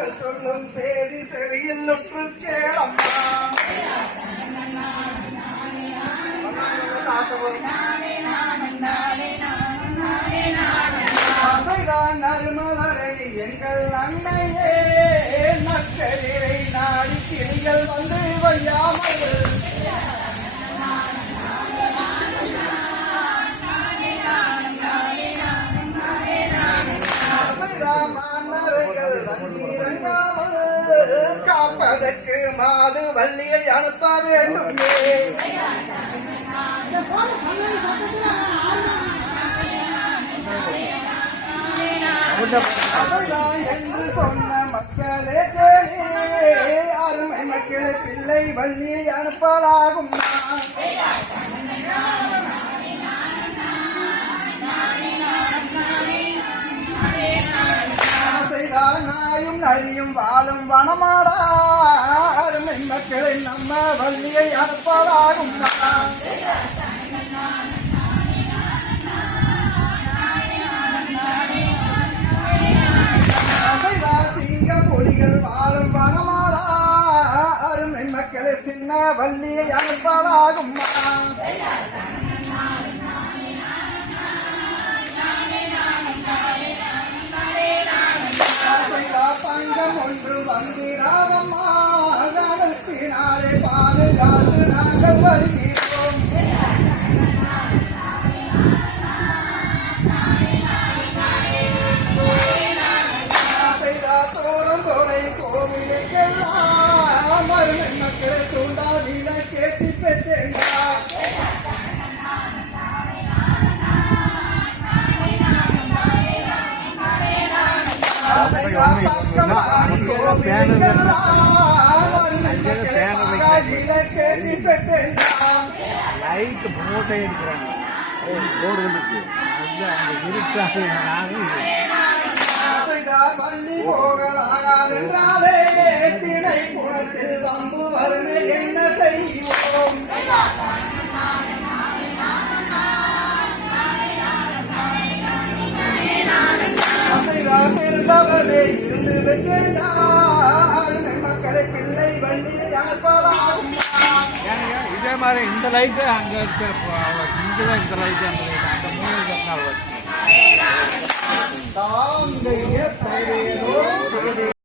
நாங்கள் சொல்லும் பேரி செவியில் நுற்று கேளம்மா. அவைதான் நறுமலரணி எங்கள் அன்னையே, நக்கதிரை நாடி கிளிகள் வந்து வையாமல் காப்பதற்கு மாது வள்ளியை அனுப்ப வேண்டும். என்று சொன்ன மக்களே அருமை மக்களே பிள்ளை வள்ளியை அனுப்பலாகும். நாயும் நரியும் வாழும் வனமாடா அருமை மக்களை நம்ம வள்ளியை அனுப்பலாகும். சிங்க புலிகள் வாழும் வனமாடா அருமை மக்களை சின்ன வள்ளியை அனுப்பலாகும். பங்கம் ஒன்று வந்திராதம்மா கணத்தினாலே பாதுகாத்து நாங்கள் வருகிறோம். தோறும் தோலை கோவிலுக்கெல்லாம் மருமை மக்களை தூண்டாவில கேட்டி பெற்றேன். லைட் போட்டே இருக்கிறாங்க போர்டு வந்துச்சு பள்ளி போகலாகாதே திணை குணத்தில் வம்பு வறுமை என்ன செய்வோம். இருந்து வைக்கிறார் மக்களை பிள்ளை வள்ளியை அனுப்பலாகும். இதே மாதிரி இந்த லைட்டு அங்க இங்கதான் இந்த லைட்டு அந்த லைட் அந்த மூணு தாங்க